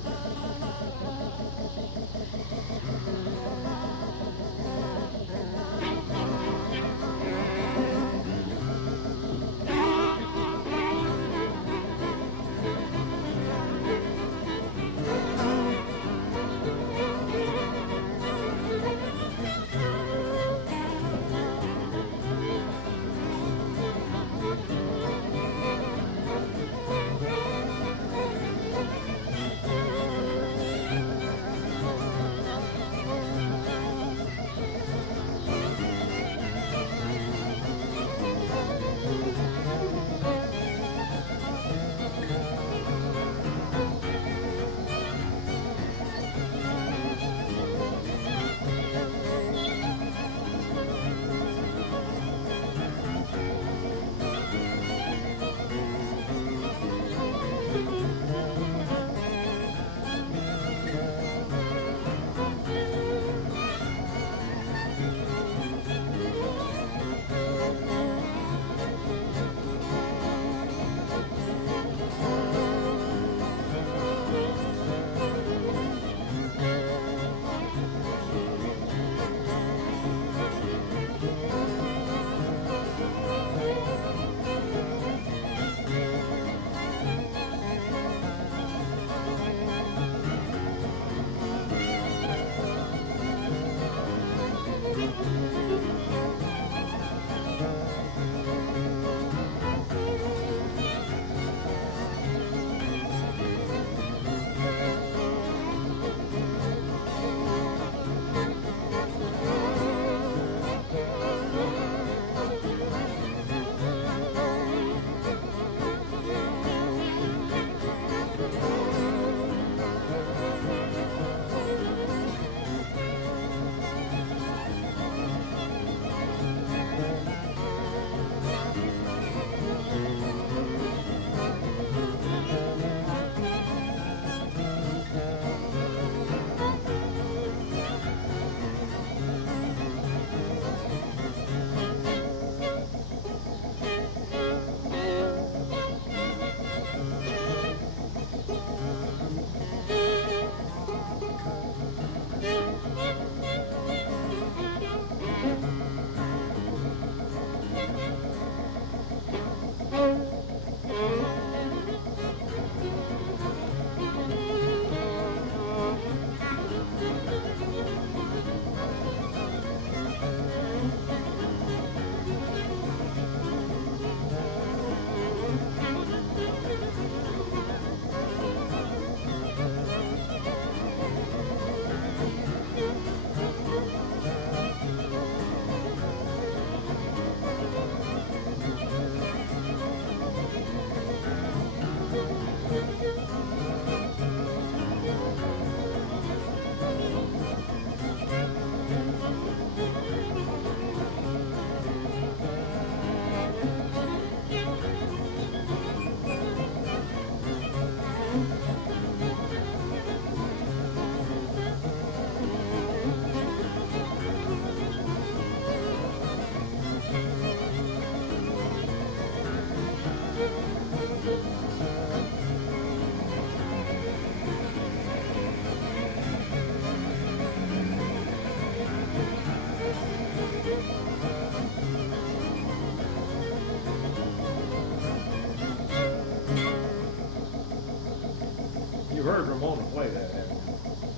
You heard Ramona play that, haven't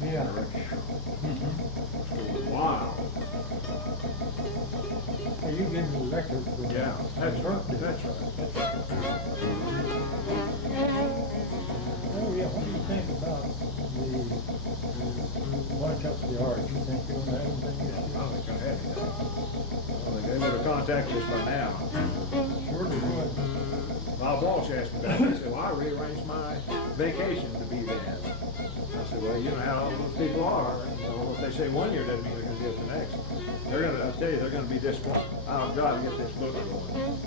you? Yeah. Wow. Are you getting the record for Yeah, that's right. That's right. Oh, yeah, what do you think about the march up the arch? You think you're going to have anything? I think I had it. I think they better contacted us by now. Sure they would. Bob Walsh asked me about it. He said, well, I rearranged my vacation to be there. I said, well, you know how those people are. You know, if they say 1 year doesn't mean they're going to do it the next. They're going to, I'll tell you, they're going to be disappointed. I'll try to get this book going.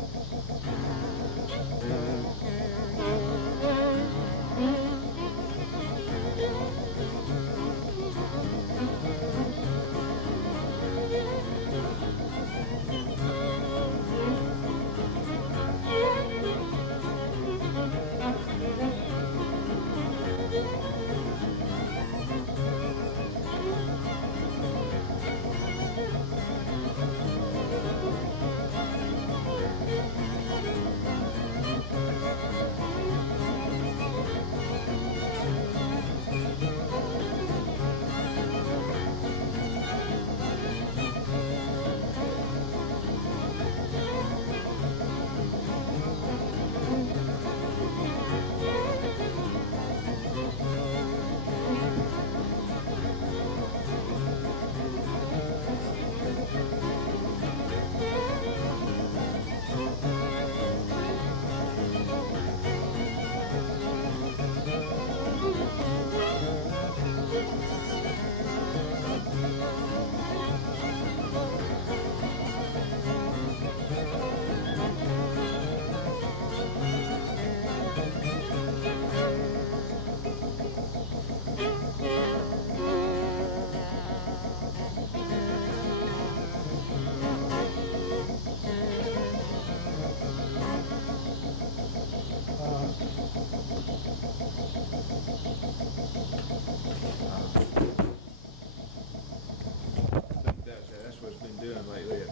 That's what it's been doing lately.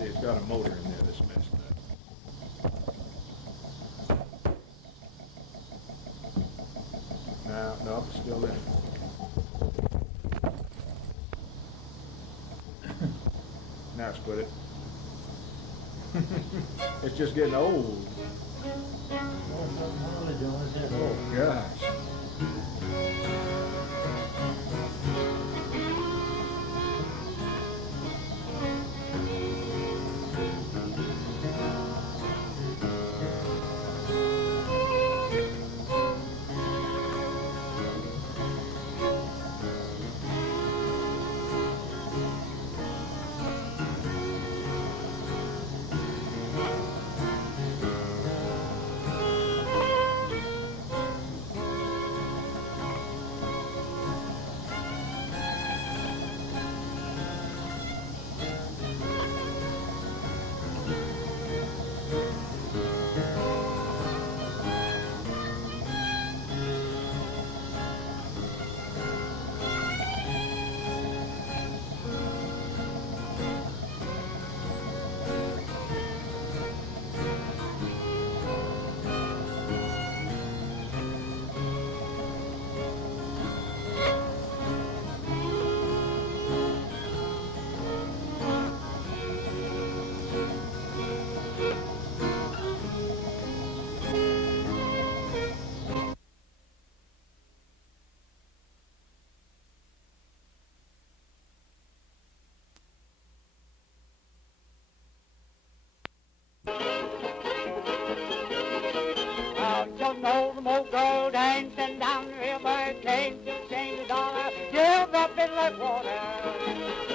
It's got a motor in there that's messed up. No, it's still in. Now it's put it. It's just getting old. Oh, gosh. An old girl dancing down the river, came to sing the dollar, till the fiddler water.